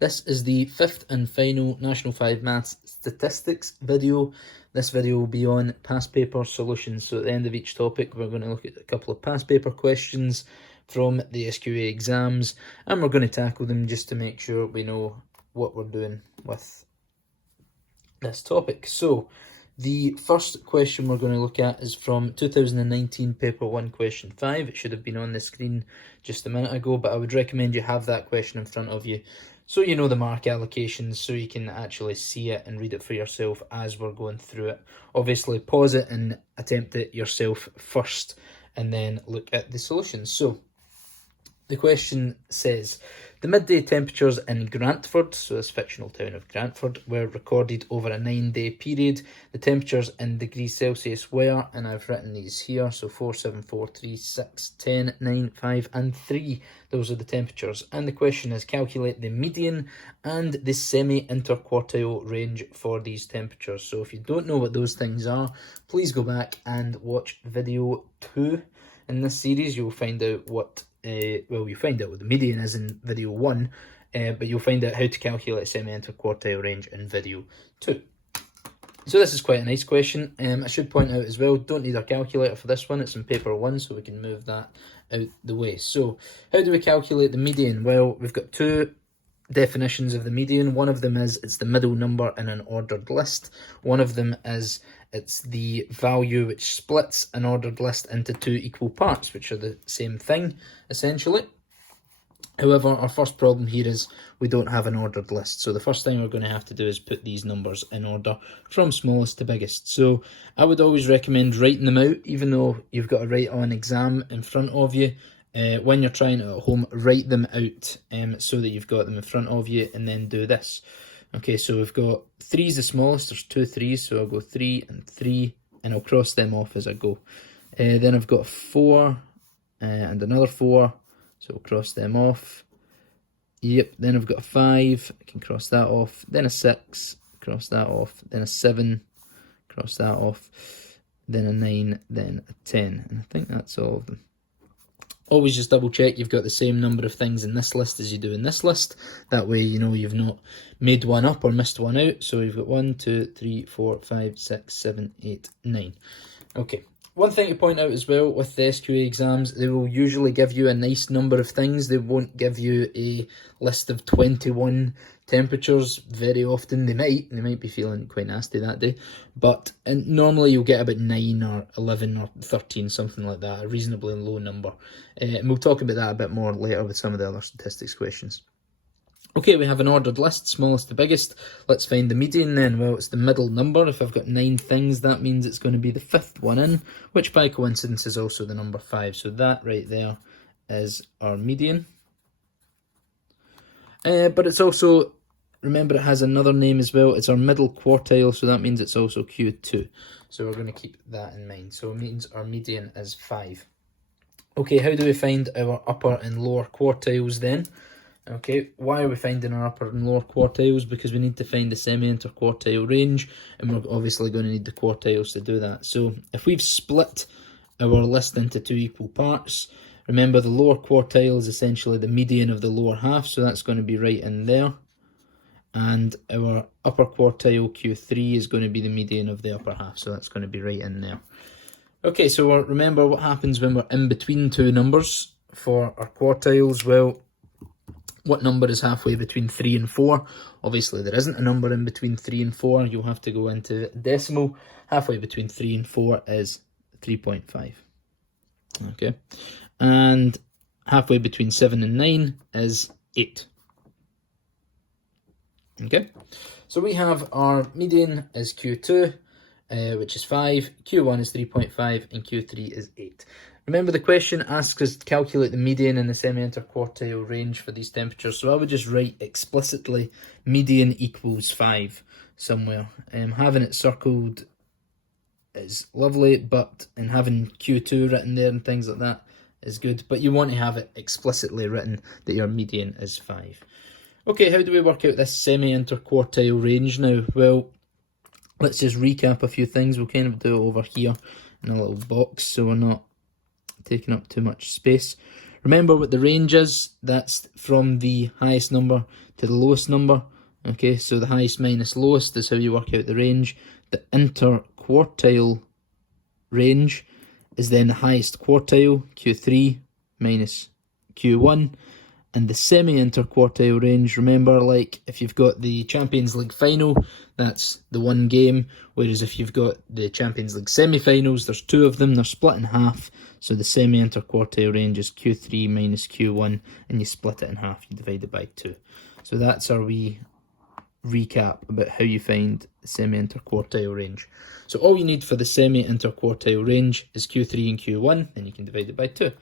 This is the fifth and final National 5 Maths Statistics video. This video will be on past paper solutions. So at the end of each topic, we're going to look at a couple of past paper questions from the SQA exams, and we're going to tackle them just to make sure we know what we're doing with this topic. So the first question we're going to look at is from 2019 paper 1 question 5. It should have been on the screen just a minute ago, but I would recommend you have that question in front of you so you know the mark allocations, so you can actually see it and read it for yourself as we're going through it. Obviously pause it and attempt it yourself first and then look at the solutions. So the question says, the midday temperatures in Grantford, so this fictional town of Grantford, were recorded over a 9-day period. The temperatures in degrees Celsius were, and I've written these here, so 4, 7, 4, 3, 6, 10, 9, 5 and 3. Those are the temperatures. And the question is, calculate the median and the semi-interquartile range for these temperatures. So if you don't know what those things are, please go back and watch video 2 in this series. You'll find out what you find out what the median is in video 1, but you'll find out how to calculate semi-interquartile range in video 2. So this is quite a nice question. I should point out as well, don't need a calculator for this one. It's in paper 1, so we can move that out the way. So how do we calculate the median? Well, we've got two definitions of the median. One of them is it's the middle number in an ordered list. One of them is it's the value which splits an ordered list into two equal parts, which are the same thing, essentially. However, our first problem here is we don't have an ordered list. So the first thing we're going to have to do is put these numbers in order from smallest to biggest. So I would always recommend writing them out, even though you've got a write-on exam in front of you. When you're trying it at home, write them out so that you've got them in front of you, and then do this. Okay, so we've got 3 is the smallest, there's 2 3s, so I'll go 3 and 3, and I'll cross them off as I go. Then I've got 4 and another 4, so I'll cross them off. Yep, then I've got a 5, I can cross that off. Then a 6, cross that off. Then a 7, cross that off. Then a 9, then a 10, and I think that's all of them. Always just double check you've got the same number of things in this list as you do in this list. That way you know you've not made one up or missed one out. So you've got 1, 2, 3, 4, 5, 6, 7, 8, 9. Okay. One thing to point out as well with the SQA exams, they will usually give you a nice number of things. They won't give you a list of 21 temperatures very often. They might be feeling quite nasty that day, but normally you'll get about 9 or 11 or 13, something like that, a reasonably low number. And we'll talk about that a bit more later with some of the other statistics questions. Okay, we have an ordered list, smallest to biggest. Let's find the median then. Well, it's the middle number. If I've got 9 things, that means it's going to be the 5th one in, which by coincidence is also the number 5. So that right there is our median. But it's also, remember, it has another name as well. It's our middle quartile, so that means it's also Q2. So we're going to keep that in mind. So it means our median is 5. Okay, how do we find our upper and lower quartiles then? Okay, why are we finding our upper and lower quartiles? Because we need to find the semi-interquartile range, and we're obviously going to need the quartiles to do that. So if we've split our list into two equal parts, remember the lower quartile is essentially the median of the lower half, so that's going to be right in there. And our upper quartile, Q3, is going to be the median of the upper half, so that's going to be right in there. Okay, so remember what happens when we're in between two numbers for our quartiles. Well, what number is halfway between 3 and 4? Obviously, there isn't a number in between 3 and 4. You'll have to go into decimal. Halfway between 3 and 4 is 3.5. Okay. And halfway between 7 and 9 is 8. Okay. So we have our median is Q2, which is 5. Q1 is 3.5 and Q3 is 8. Remember, the question asks us to calculate the median and the semi-interquartile range for these temperatures. So I would just write explicitly median equals 5 somewhere. Having it circled is lovely, but and having Q2 written there and things like that is good. But you want to have it explicitly written that your median is 5. Okay, how do we work out this semi-interquartile range now? Well, let's just recap a few things. We'll kind of do it over here in a little box so we're not taking up too much space. Remember what the range is. That's from the highest number to the lowest number. Okay, so the highest minus lowest is how you work out the range. The interquartile range is then the highest quartile, Q3 minus Q1. And the semi-interquartile range, remember, like if you've got the Champions League final, that's the one game, whereas if you've got the Champions League semi-finals, there's two of them, they're split in half, so the semi-interquartile range is Q3 minus Q1, and you split it in half, you divide it by 2. So that's our wee recap about how you find the semi-interquartile range. So all you need for the semi-interquartile range is Q3 and Q1, and you can divide it by 2.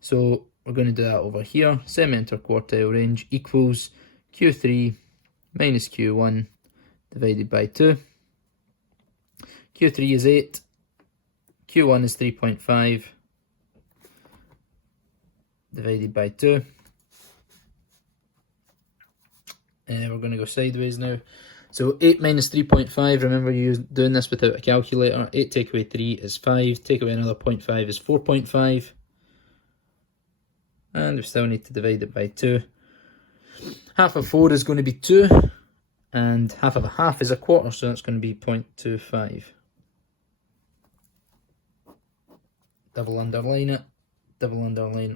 So we're going to do that over here. Semi-interquartile range equals Q3 minus Q1 divided by 2. Q3 is 8, Q1 is 3.5 divided by 2. We're going to go sideways now. So 8 minus 3.5, remember you're doing this without a calculator. 8 take away 3 is 5, take away another 0.5 is 4.5. And we still need to divide it by 2. Half of 4 is going to be 2, and half of a half is a quarter, so that's going to be 0.25. Double underline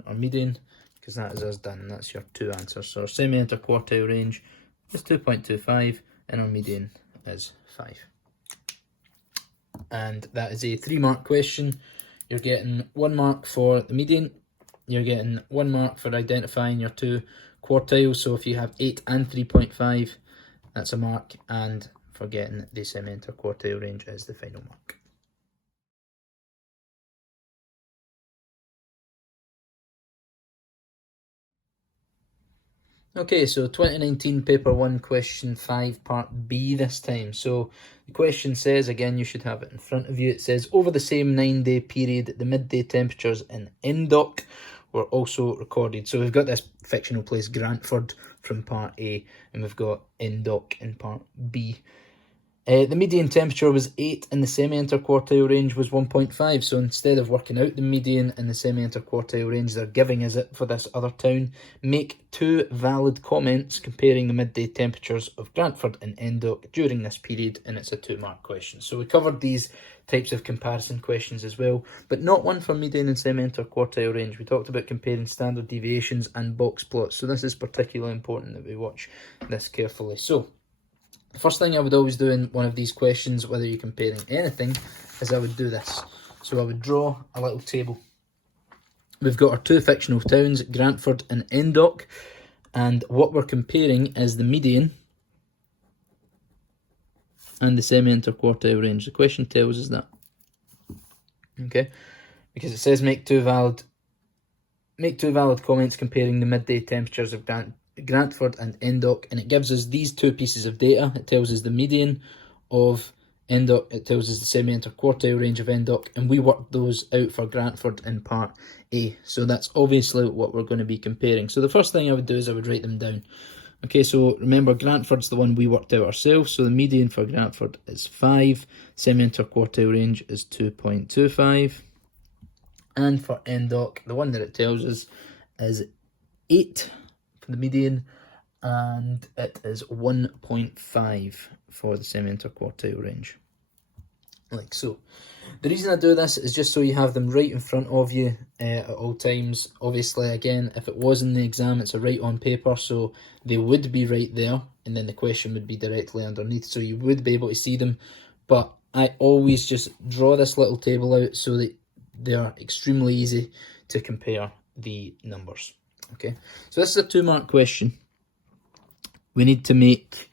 our median, because that is us done. That's your 2 answers. So our semi-interquartile range is 2.25, and our median is 5. And that is a 3-mark question. You're getting 1 mark for the median. You're getting 1 mark for identifying your 2 quartiles. So if you have 8 and 3.5, that's a mark. And for getting the semi-interquartile range is the final mark. Okay, so 2019 paper 1 question 5 part B this time. So the question says, again you should have it in front of you, it says over the same 9-day period the midday temperatures in NDOC were also recorded. So we've got this fictional place Grantford from part A, and we've got NDOC in part B. The median temperature was 8 and the semi-interquartile range was 1.5. So instead of working out the median and the semi-interquartile range they're giving us it for this other town, make 2 valid comments comparing the midday temperatures of Grantford and NDOC during this period, and it's a 2-mark question. So we covered these types of comparison questions as well, but not one for median and semi-interquartile range. We talked about comparing standard deviations and box plots, so this is particularly important that we watch this carefully. So the first thing I would always do in one of these questions, whether you're comparing anything, is I would do this. So I would draw a little table. We've got our 2 fictional towns, Grantford and NDOC, and what we're comparing is the median and the semi-interquartile range. The question tells us that. Okay? Because it says make two valid comments comparing the midday temperatures of Grantford and NDOC, and it gives us these 2 pieces of data. It tells us the median of NDOC, it tells us the semi-interquartile range of NDOC, and we worked those out for Grantford in part A. So that's obviously what we're going to be comparing. So the first thing I would do is I would write them down. Okay, so remember Grantford's the one we worked out ourselves, so the median for Grantford is 5, semi-interquartile range is 2.25, and for NDOC, the one that it tells us is 8 for the median, and it is 1.5 for the semi-interquartile range, like so. The reason I do this is just so you have them right in front of you at all times. Obviously, again, if it was in the exam, it's a right on paper, so they would be right there, and then the question would be directly underneath, so you would be able to see them. But I always just draw this little table out so that they are extremely easy to compare the numbers. Okay, so this is a 2-mark question. We need to make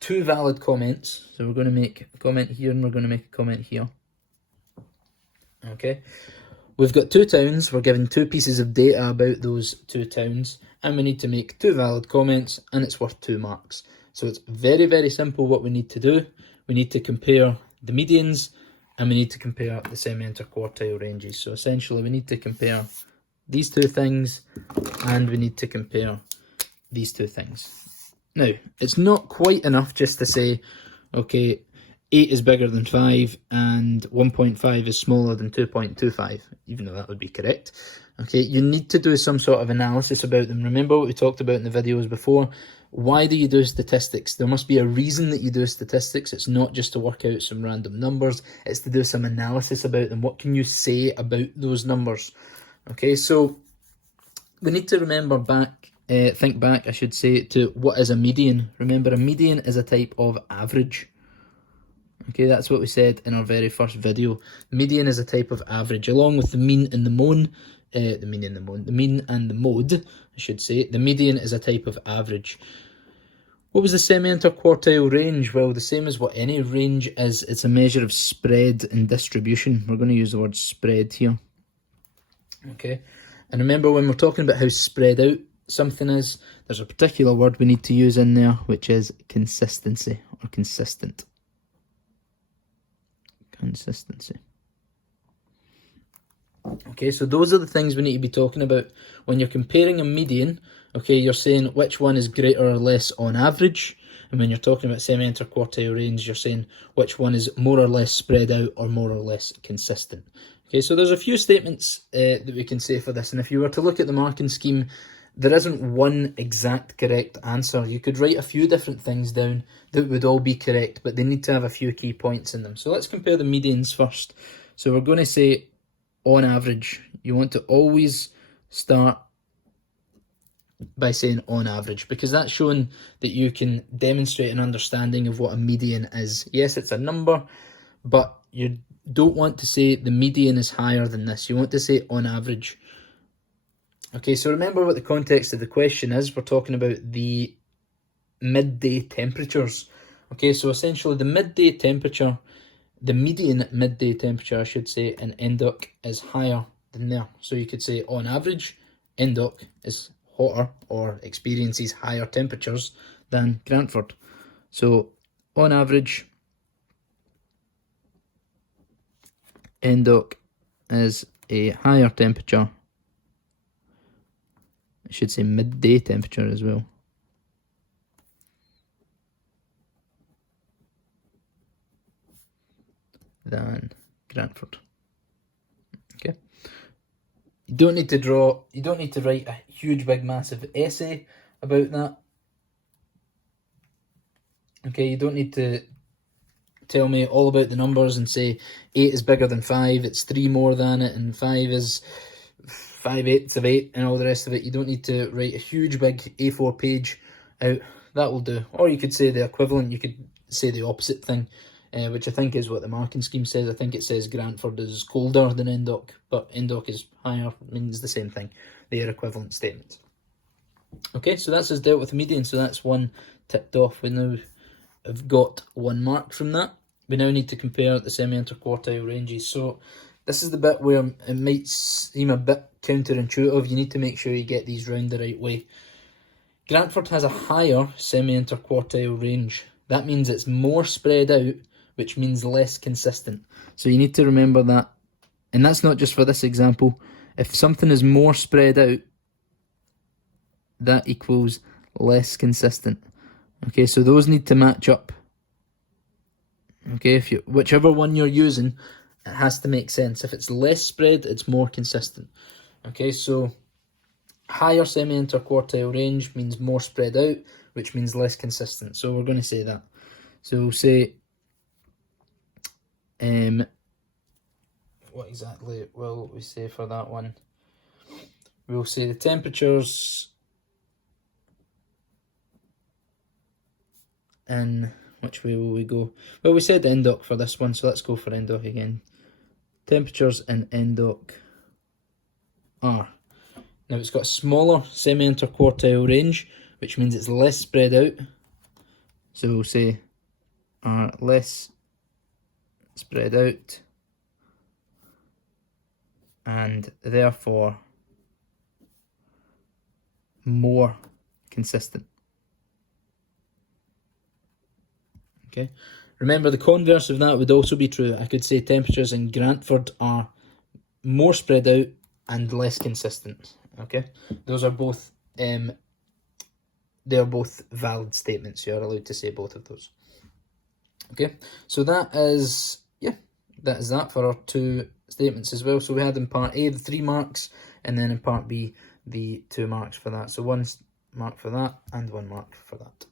2 valid comments. So we're going to make a comment here and we're going to make a comment here. Okay, we've got 2 towns. We're given 2 pieces of data about those 2 towns, and we need to make 2 valid comments, and it's worth 2 marks. So it's very, very simple what we need to do. We need to compare the medians, and we need to compare the semi-interquartile ranges. So essentially we need to compare these 2 things, and we need to compare these 2 things. Now, it's not quite enough just to say, okay, 8 is bigger than 5 and 1.5 is smaller than 2.25, even though that would be correct. Okay, you need to do some sort of analysis about them. Remember what we talked about in the videos before. Why do you do statistics? There must be a reason that you do statistics. It's not just to work out some random numbers. It's to do some analysis about them. What can you say about those numbers? Okay, so we need to remember back, think back, I should say, to what is a median. Remember, a median is a type of average. Okay, that's what we said in our very first video. Median is a type of average, along with the mean and the mode. The mean and the mode, I should say. The median is a type of average. What was the semi-interquartile range? Well, the same as what any range is. It's a measure of spread and distribution. We're going to use the word spread here. Okay, and remember when we're talking about how spread out something is, there's a particular word we need to use in there, which is consistency or consistent. Consistency. Okay, so those are the things we need to be talking about when you're comparing a median. Okay, you're saying which one is greater or less on average, and when you're talking about semi-interquartile range, you're saying which one is more or less spread out or more or less consistent. Okay, so there's a few statements that we can say for this, and if you were to look at the marking scheme, there isn't one exact correct answer. You could write a few different things down that would all be correct, but they need to have a few key points in them. So let's compare the medians first. So we're going to say on average. You want to always start by saying on average, because that's showing that you can demonstrate an understanding of what a median is. Yes, it's a number, but you don't want to say the median is higher than this. You want to say on average. Okay, so remember what the context of the question is. We're talking about the midday temperatures. Okay, so essentially the midday temperature, the median midday temperature, I should say, in Endok is higher than there. So you could say on average, Endok is hotter or experiences higher temperatures than Grantford. So on average, Endok is a higher temperature. I should say midday temperature as well. Than Grantford. Okay. You don't need to write a huge big massive essay about that. Okay, you don't need to tell me all about the numbers and say 8 is bigger than 5, it's 3 more than it, and 5 is 5/8 of 8 and all the rest of it. You don't need to write a huge big A4 page out. That will do. Or you could say the equivalent, you could say the opposite thing, which I think is what the marking scheme says. I think it says Grantford is colder than Endok, but Endok is higher, means the same thing. They are equivalent statements. Okay, so that's us dealt with median, so that's one ticked off. We now have got 1 mark from that. We now need to compare the semi-interquartile ranges. So this is the bit where it might seem a bit counterintuitive. You need to make sure you get these round the right way. Grantford has a higher semi-interquartile range. That means it's more spread out, which means less consistent. So you need to remember that. And that's not just for this example. If something is more spread out, that equals less consistent. Okay, so those need to match up. Okay, whichever one you're using, it has to make sense. If it's less spread, it's more consistent. Okay, so higher semi-interquartile range means more spread out, which means less consistent. So we're going to say that. So we'll say, what exactly will we say for that one? We'll say the temperatures in, which way will we go? Well, we said Endok for this one, so let's go for Endok again. Temperatures in Endok are, now it's got a smaller semi-interquartile range, which means it's less spread out. So we'll say are less spread out and therefore more consistent. Okay, remember the converse of that would also be true. I could say temperatures in Grantford are more spread out and less consistent. Okay, those are both they are both valid statements. You're allowed to say both of those. Okay, so that is, that is that for our two statements as well. So we had in part A the 3 marks, and then in part B the 2 marks for that. So 1 mark for that and 1 mark for that.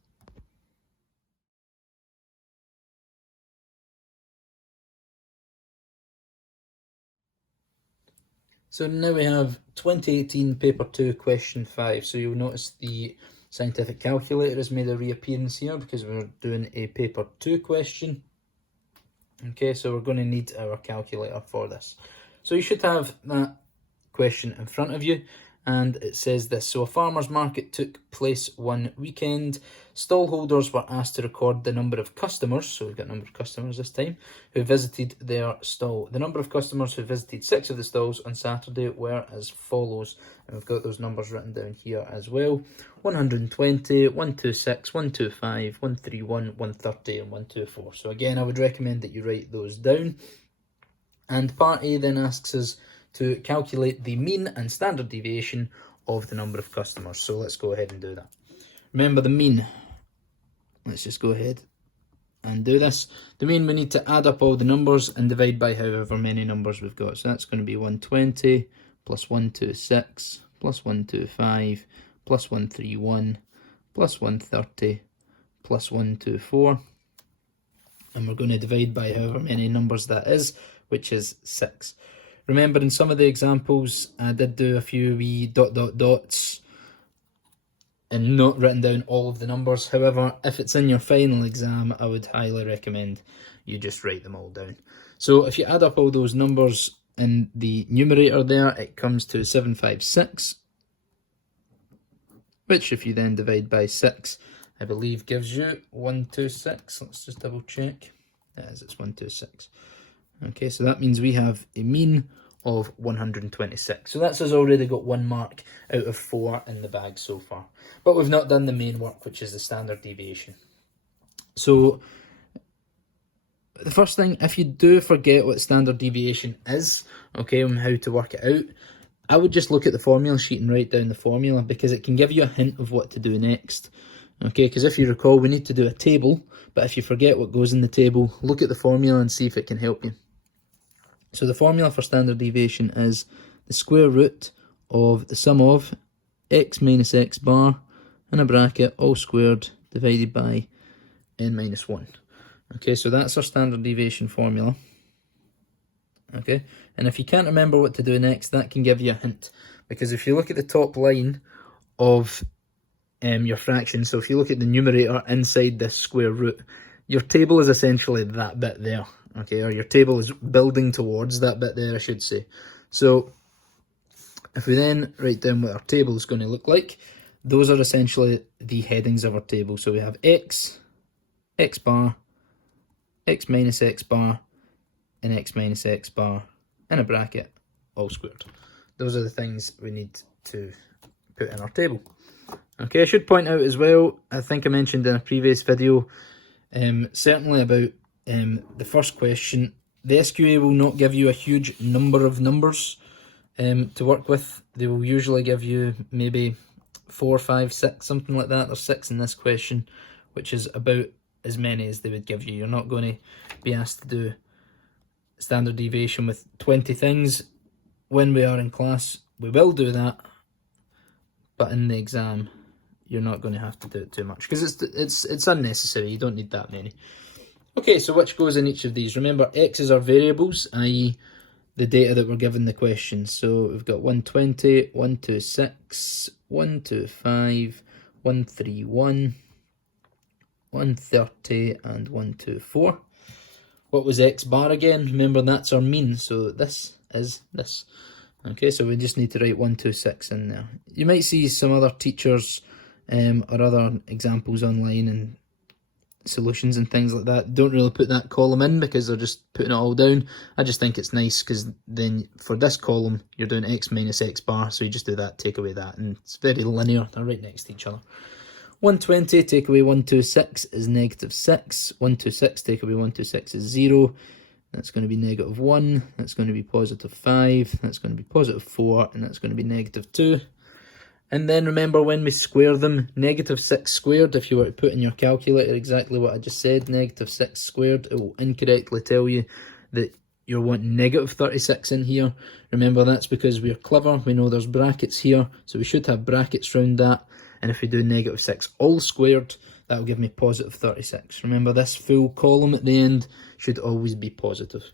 So now we have 2018 paper 2 question 5. So you'll notice the scientific calculator has made a reappearance here because we're doing a paper 2 question. Okay, so we're going to need our calculator for this. So you should have that question in front of you, and it says this. So a farmer's market took place one weekend. Stallholders were asked to record the number of customers, so we've got a number of customers this time, who visited their stall. The number of customers who visited 6 of the stalls on Saturday were as follows, and we've got those numbers written down here as well: 120, 126, 125, 131, 130 and 124. So again, I would recommend that you write those down. And part A then asks us to calculate the mean and standard deviation of the number of customers. So let's go ahead and do that. Remember the mean. Let's just go ahead and do this. The mean, we need to add up all the numbers and divide by however many numbers we've got. So that's going to be 120 plus 126 plus 125 plus 131 plus 130 plus 124. And we're going to divide by however many numbers that is, which is 6. Remember, in some of the examples, I did do a few wee dots and not written down all of the numbers. However, if it's in your final exam, I would highly recommend you just write them all down. So if you add up all those numbers in the numerator there, it comes to 756, which if you then divide by 6, I believe gives you 126. Let's just double check. That is, it's 126. Okay, so that means we have a mean of 126. So that's us already got 1 mark out of 4 in the bag so far. But we've not done the main work, which is the standard deviation. So the first thing, if you do forget what standard deviation is, okay, and how to work it out, I would just look at the formula sheet and write down the formula, because it can give you a hint of what to do next. Okay, because if you recall, we need to do a table, but if you forget what goes in the table, look at the formula and see if it can help you. So the formula for standard deviation is the square root of the sum of x minus x bar in a bracket all squared divided by n minus 1. Okay, so that's our standard deviation formula. Okay, and if you can't remember what to do next, that can give you a hint, because if you look at the top line of your fraction, so if you look at the numerator inside this square root, your table is essentially that bit there. Okay, or your table is building towards that bit there, I should say. So if we then write down what our table is going to look like, those are essentially the headings of our table. So we have x, x bar, x minus x bar, and x minus x bar in a bracket, all squared. Those are the things we need to put in our table. Okay, I should point out as well, I think I mentioned in a previous video, certainly about the first question, the SQA will not give you a huge number of numbers to work with. They will usually give you maybe 4, 5, 6, something like that. There's 6 in this question, which is about as many as they would give you. You're not going to be asked to do standard deviation with 20 things. When we are in class, we will do that, but in the exam, you're not going to have to do it too much, because it's unnecessary. You don't need that many. Okay, so which goes in each of these? Remember, x is our variables, i.e. the data that we're given the question. So we've got 120, 126, 125, 131, 130, and 124. What was x bar again? Remember, that's our mean, so this is this. Okay, so we just need to write 126 in there. You might see some other teachers or other examples online and solutions and things like that don't really put that column in, because they're just putting it all down. I just think it's nice, because then for this column you're doing x minus x bar, so you just do that, take away that, and it's very linear. They're right next to each other. 120 take away 126 is negative 6. 126 take away 126 is 0. That's going to be negative 1. That's going to be positive 5. That's going to be positive 4, and that's going to be negative 2. And then remember, when we square them, -6 squared, if you were to put in your calculator exactly what I just said, -6 squared, it will incorrectly tell you that you're wanting -36 in here. Remember, that's because we're clever, we know there's brackets here, so we should have brackets round that. And if we do -6 all squared, that will give me +36. Remember, this full column at the end should always be positive.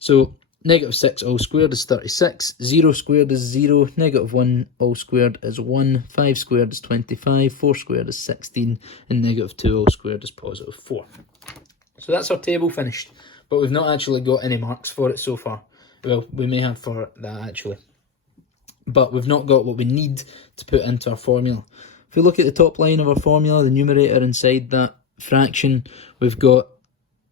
So -6 all squared is 36, 0 squared is 0, -1 all squared is 1, 5 squared is 25, 4 squared is 16, and -2 all squared is +4. So that's our table finished, but we've not actually got any marks for it so far. Well, we may have for that actually, but we've not got what we need to put into our formula. If we look at the top line of our formula, the numerator inside that fraction, we've got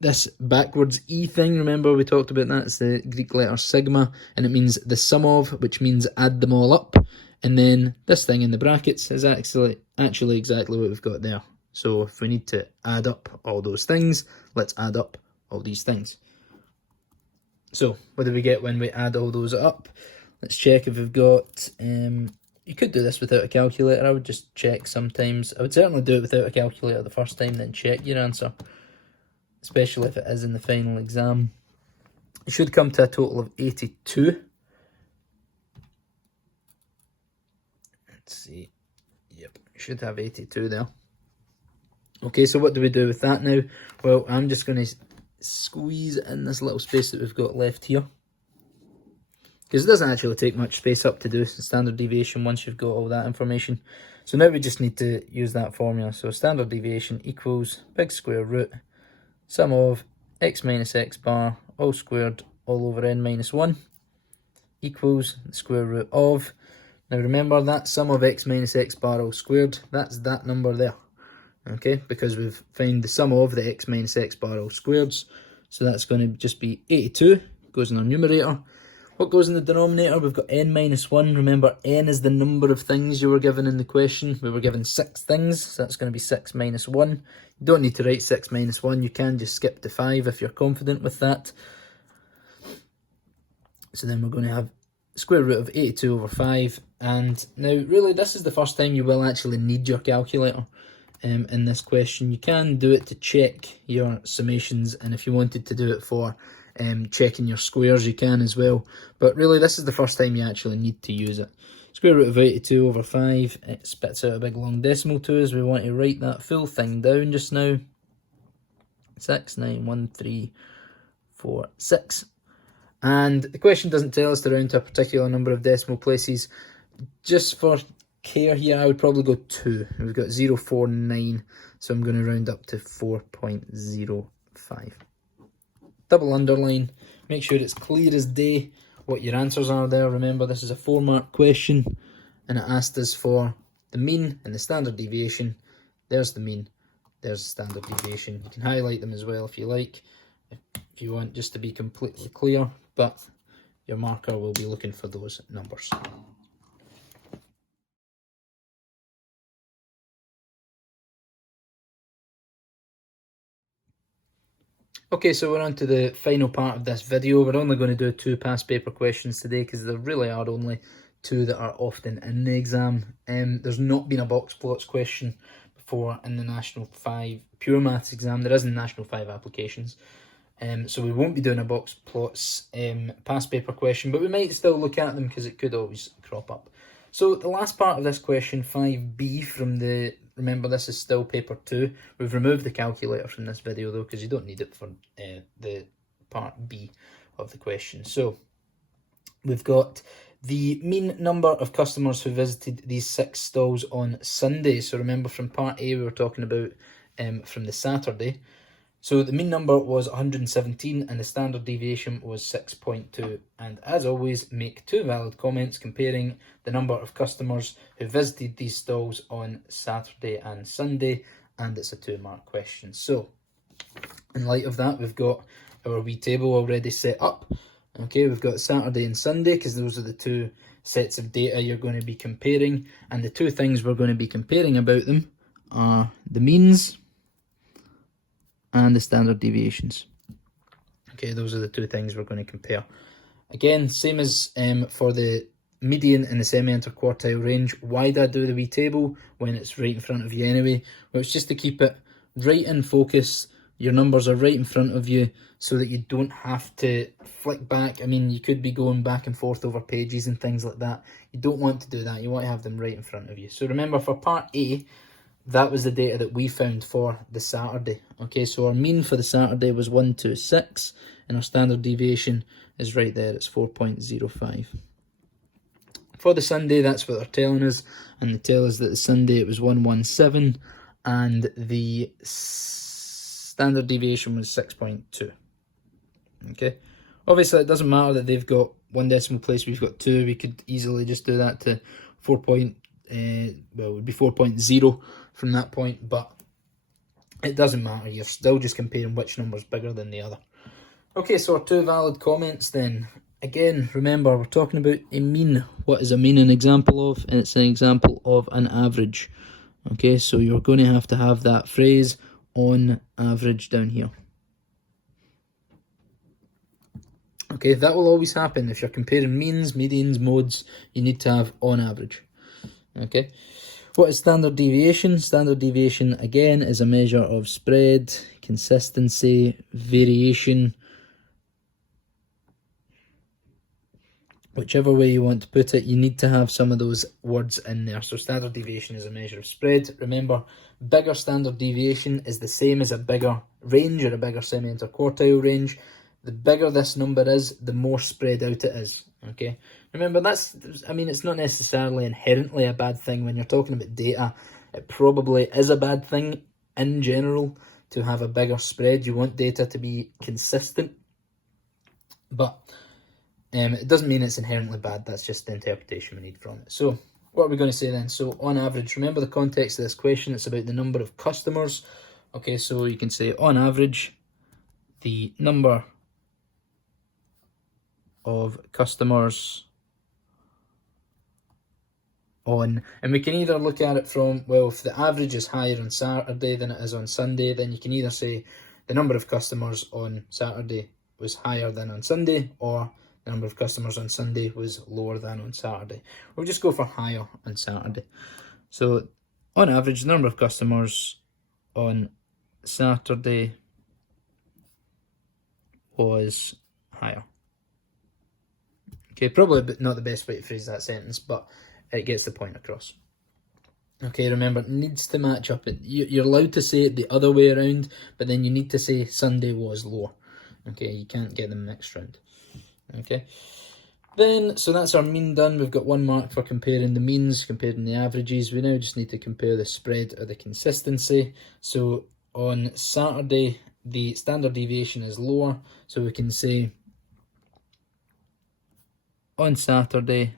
this backwards E thing. Remember, we talked about that. It's the Greek letter sigma, and it means the sum of, which means add them all up. And then this thing in the brackets is actually exactly what we've got there. So if we need to add up all those things, let's add up all these things. So what do we get when we add all those up? Let's check if we've got... you could do this without a calculator. I would just check sometimes. I would certainly do it without a calculator the first time, then check your answer, especially if it is in the final exam. It should come to a total of 82. Let's see. Yep, should have 82 there. Okay, so what do we do with that now? Well, I'm just going to squeeze in this little space that we've got left here, because it doesn't actually take much space up to do standard deviation once you've got all that information. So now we just need to use that formula. So standard deviation equals big square root sum of x minus x bar all squared all over n minus 1 equals the square root of... Now remember, that sum of x minus x bar all squared, that's that number there. Okay, because we've found the sum of the x minus x bar all squareds. So that's going to just be 82, goes in our numerator. What goes in the denominator? We've got n minus 1. Remember, n is the number of things you were given in the question. We were given 6 things, so that's going to be 6 minus 1. You don't need to write 6 minus 1. You can just skip to 5 if you're confident with that. So then we're going to have square root of 82 over 5. And now, really, this is the first time you will actually need your calculator in this question. You can do it to check your summations, and if you wanted to do it for checking your squares, you can as well. But really, this is the first time you actually need to use it. Square root of 82 over 5, it spits out a big long decimal to us. We want to write that full thing down just now. 6, 9, 1, 3, 4, 6. And the question doesn't tell us to round to a particular number of decimal places. Just for care here, I would probably go 2. We've got 0.49, so I'm going to round up to 4.05. Double underline, make sure it's clear as day what your answers are there. Remember, this is a 4-mark question, and it asked us for the mean and the standard deviation. There's the mean, there's the standard deviation. You can highlight them as well if you like, if you want, just to be completely clear, but your marker will be looking for those numbers. Okay, so we're on to the final part of this video. We're only going to do 2 past paper questions today because there really are only 2 that are often in the exam. There's not been a box plots question before in the National 5 Pure Maths exam. There is in National 5 applications. So we won't be doing a box plots past paper question, but we might still look at them because it could always crop up. So the last part of this question, 5b, from the... Remember, this is still paper 2. We've removed the calculator from this video though, because you don't need it for the part B of the question. So we've got the mean number of customers who visited these 6 stalls on Sunday. So remember, from part A we were talking about from the Saturday. So the mean number was 117 and the standard deviation was 6.2. And as always, make 2 valid comments comparing the number of customers who visited these stalls on Saturday and Sunday, and it's a 2-mark question. So in light of that, we've got our wee table already set up. Okay, we've got Saturday and Sunday because those are the 2 sets of data you're going to be comparing, and the 2 things we're going to be comparing about them are the means and the standard deviations. Okay, those are the 2 things we're going to compare. Again, same as for the median in the semi-interquartile range. Why do I do the wee table when it's right in front of you anyway? Well, it's just to keep it right in focus. Your numbers are right in front of you so that you don't have to flick back. I mean, you could be going back and forth over pages and things like that. You don't want to do that. You want to have them right in front of you. So remember, for part A, that was the data that we found for the Saturday. Okay, so our mean for the Saturday was 126, and our standard deviation is right there. It's 4.05. For the Sunday, that's what they're telling us, and they tell us that the Sunday it was 117, and the standard deviation was 6.2. Okay, obviously it doesn't matter that they've got one decimal place, we've got 2. We could easily just do that to 4. Well, it would be 4.0 from that point, but it doesn't matter. You're still just comparing which number's bigger than the other. Okay, so our 2 valid comments then. Again, remember, we're talking about a mean. What is a mean an example of? And it's an example of an average. Okay, so you're going to have that phrase on average down here. Okay, that will always happen. If you're comparing means, medians, modes, you need to have on average. Okay, what is standard deviation? Standard deviation, again, is a measure of spread, consistency, variation, whichever way you want to put it. You need to have some of those words in there. So standard deviation is a measure of spread. Remember, bigger standard deviation is the same as a bigger range or a bigger semi-interquartile range. The bigger this number is, the more spread out it is. Okay, remember, it's not necessarily inherently a bad thing. When you're talking about data, it probably is a bad thing in general to have a bigger spread. You want data to be consistent, but it doesn't mean it's inherently bad. That's just the interpretation we need from it. So what are we going to say then? So on average, remember the context of this question, it's about the number of customers. Okay, so you can say on average, the number of customers on, and we can either look at it from, well, if the average is higher on Saturday than it is on Sunday, then you can either say the number of customers on Saturday was higher than on Sunday, or the number of customers on Sunday was lower than on Saturday. We'll just go for higher on Saturday. So on average, the number of customers on Saturday was higher. Okay, probably not the best way to phrase that sentence, but it gets the point across. Okay, remember, it needs to match up. You're allowed to say it the other way around, but then you need to say Sunday was lower. Okay, you can't get them mixed round. Okay, then, so that's our mean done. We've got 1 mark for comparing the means, comparing the averages. We now just need to compare the spread or the consistency. So on Saturday, the standard deviation is lower, so we can say on Saturday,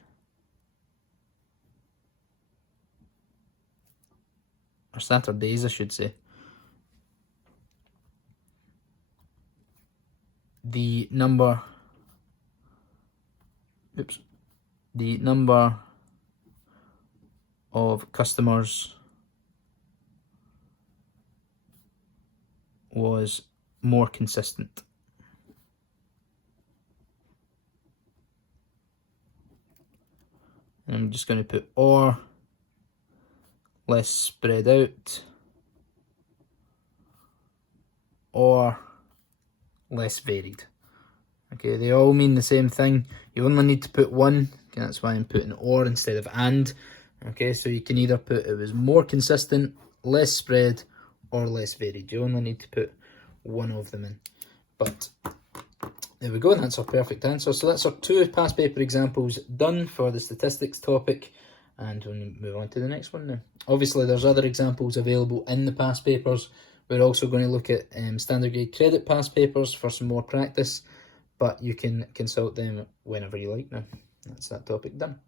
or Saturdays I should say, the number of customers was more consistent. And I'm just going to put or less spread out, or less varied. Okay, they all mean the same thing. You only need to put one. Okay, that's why I'm putting or instead of and. Okay, so you can either put it was more consistent, less spread, or less varied. You only need to put one of them in. But there we go, and that's our perfect answer. So that's our 2 past paper examples done for the statistics topic, and we'll move on to the next one now. Obviously, there's other examples available in the past papers. We're also going to look at standard grade credit past papers for some more practice, but you can consult them whenever you like now. That's that topic done.